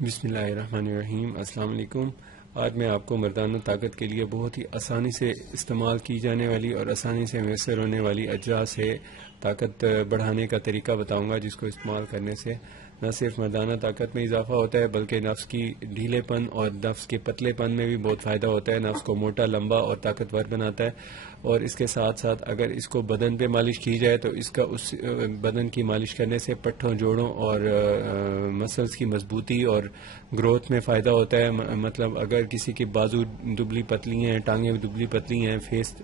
بسم اللہ الرحمن الرحیم۔ السلام علیکم۔ آج میں آپ کو مردانہ طاقت کے لیے بہت ہی آسانی سے استعمال کی جانے والی اور آسانی سے میسر ہونے والی اجزاء سے طاقت بڑھانے کا طریقہ بتاؤں گا، جس کو استعمال کرنے سے نہ صرف مردانہ طاقت میں اضافہ ہوتا ہے بلکہ نفس کی ڈھیلے پن اور نفس کے پتلے پن میں بھی بہت فائدہ ہوتا ہے، نفس کو موٹا، لمبا اور طاقتور بناتا ہے۔ اور اس کے ساتھ ساتھ اگر اس کو بدن پہ مالش کی جائے تو اس کا اس بدن کی مالش کرنے سے پٹھوں، جوڑوں اور مسلز کی مضبوطی اور گروتھ میں فائدہ ہوتا ہے۔ مطلب اگر کسی کی بازو دبلی پتلی ہیں، ٹانگیں دبلی پتلی ہیں، فیس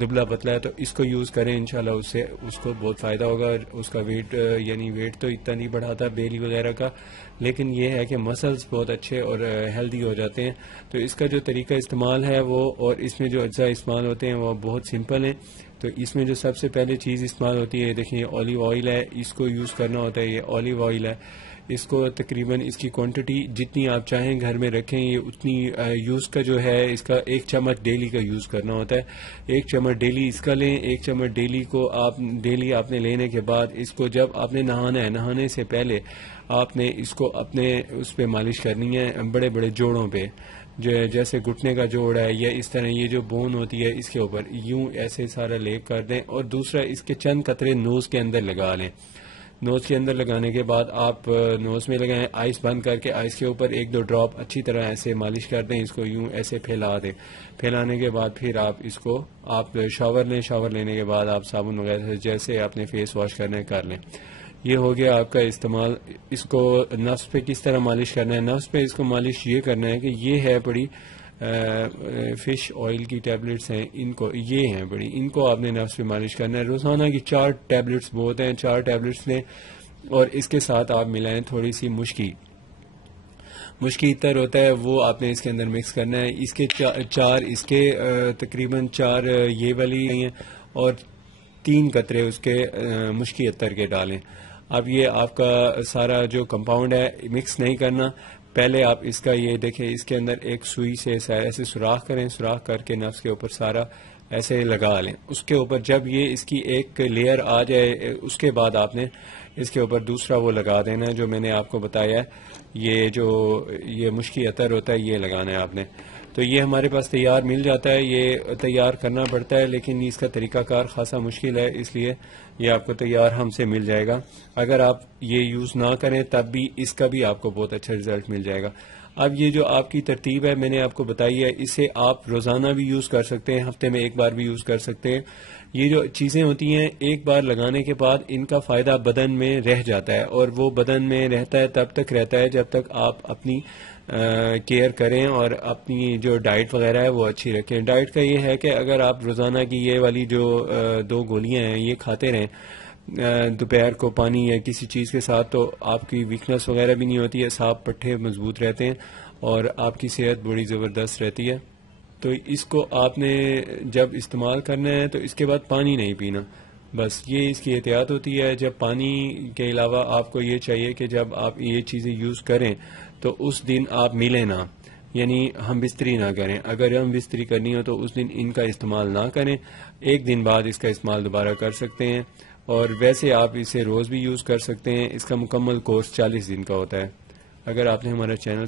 دبلا پتلا ہے تو اس کو یوز کریں، انشاءاللہ اس سے اس کو بہت فائدہ ہوگا۔ اس کا ویٹ ویٹ تو اتنا نہیں بڑھاتا بیلی وغیرہ کا، لیکن یہ ہے کہ مسلز بہت اچھے اور ہیلدی ہو جاتے ہیں۔ تو اس کا جو طریقہ استعمال ہے وہ، اور اس میں جو اجزاء استعمال ہوتے ہیں وہ بہت سمپل ہیں۔ تو اس میں جو سب سے پہلے چیز استعمال ہوتی ہے، دیکھیں اولیو آئل ہے، اس کو یوز کرنا ہوتا ہے۔ یہ اولیو آئل ہے، اس کو تقریباً اس کی کوانٹٹی جتنی آپ چاہیں گھر میں رکھیں، یہ اتنی یوز کا جو ہے اس کا 1 چمچ ڈیلی کا یوز کرنا ہوتا ہے۔ 1 چمچ ڈیلی اس کا لیں۔ 1 چمچ ڈیلی کو آپ نے لینے کے بعد اس کو جب آپ نے نہانا ہے، نہانے سے پہلے آپ نے اس کو اپنے اس پہ مالش کرنی ہے، بڑے بڑے جوڑوں پہ، جیسے گھٹنے کا جوڑ ہے یا اس طرح یہ جو بون ہوتی ہے اس کے اوپر یوں ایسے سارا لیپ کر دیں۔ اور دوسرا، اس کے چند قطرے نوز کے اندر لگا لیں۔ نوز کے اندر لگانے کے بعد آپ نوز میں لگائیں، آئس بند کر کے آئس کے اوپر 1-2 ڈراپ اچھی طرح ایسے مالش کر دیں، اس کو یوں ایسے پھیلا دیں۔ پھیلانے کے بعد پھر آپ شاور لیں۔ شاور لینے کے بعد آپ صابن وغیرہ سے جیسے آپ نے فیس واش کرنا ہے کر لیں۔ یہ ہو گیا آپ کا استعمال۔ اس کو نفس پہ کس طرح مالش کرنا ہے؟ نفس پہ اس کو مالش یہ کرنا ہے کہ یہ ہے بڑی فش آئل کی ٹیبلٹس ہیں، یہ ہیں بڑی، ان کو آپ نے نفس پہ مالش کرنا ہے۔ روزانہ کی 4 ٹیبلٹس بہت ہیں، 4 ٹیبلٹس لیں اور اس کے ساتھ آپ ملائیں تھوڑی سی مشکی عطر ہوتا ہے، وہ آپ نے اس کے اندر مکس کرنا ہے۔ اس کے 4 تقریباً 4 یہ والی ہیں اور 3 قطرے اس کے مشکی عطر کے ڈالیں۔ اب یہ آپ کا سارا جو کمپاؤنڈ ہے مکس نہیں کرنا، پہلے آپ اس کا یہ دیکھیں، اس کے اندر ایک سوئی سے ایسے سوراخ کریں، سوراخ کر کے نفس کے اوپر سارا ایسے لگا لیں۔ اس کے اوپر جب یہ اس کی ایک لیئر آ جائے، اس کے بعد آپ نے اس کے اوپر دوسرا وہ لگا دینا ہے جو میں نے آپ کو بتایا ہے، یہ مشکی عطر ہوتا ہے، یہ لگانا ہے آپ نے۔ تو یہ ہمارے پاس تیار مل جاتا ہے، یہ تیار کرنا پڑتا ہے لیکن اس کا طریقہ کار خاصا مشکل ہے، اس لیے یہ آپ کو تیار ہم سے مل جائے گا۔ اگر آپ یہ یوز نہ کریں تب بھی اس کا بھی آپ کو بہت اچھا رزلٹ مل جائے گا۔ اب یہ جو آپ کی ترتیب ہے میں نے آپ کو بتائی ہے، اسے آپ روزانہ بھی یوز کر سکتے ہیں، ہفتے میں 1 بار بھی یوز کر سکتے ہیں۔ یہ جو چیزیں ہوتی ہیں ایک بار لگانے کے بعد ان کا فائدہ بدن میں رہ جاتا ہے، اور وہ بدن میں رہتا ہے تب تک رہتا ہے جب تک آپ اپنی کیئر کریں اور اپنی جو ڈائٹ وغیرہ ہے وہ اچھی رکھیں۔ ڈائٹ کا یہ ہے کہ اگر آپ روزانہ کی یہ والی جو 2 گولیاں ہیں یہ کھاتے رہیں دوپہر کو پانی یا کسی چیز کے ساتھ، تو آپ کی ویکنس وغیرہ بھی نہیں ہوتی ہے، اعصاب پٹھے مضبوط رہتے ہیں اور آپ کی صحت بڑی زبردست رہتی ہے۔ تو اس کو آپ نے جب استعمال کرنا ہے تو اس کے بعد پانی نہیں پینا، بس یہ اس کی احتیاط ہوتی ہے۔ جب پانی کے علاوہ آپ کو یہ چاہیے کہ جب آپ یہ چیزیں یوز کریں تو اس دن آپ ملیں نہ، یعنی ہم بستری نہ کریں۔ اگر ہم بستری کرنی ہو تو اس دن ان کا استعمال نہ کریں، 1 دن بعد اس کا استعمال دوبارہ کر سکتے ہیں، اور ویسے آپ اسے روز بھی یوز کر سکتے ہیں۔ اس کا مکمل کورس 40 دن کا ہوتا ہے۔ اگر آپ نے ہمارا چینل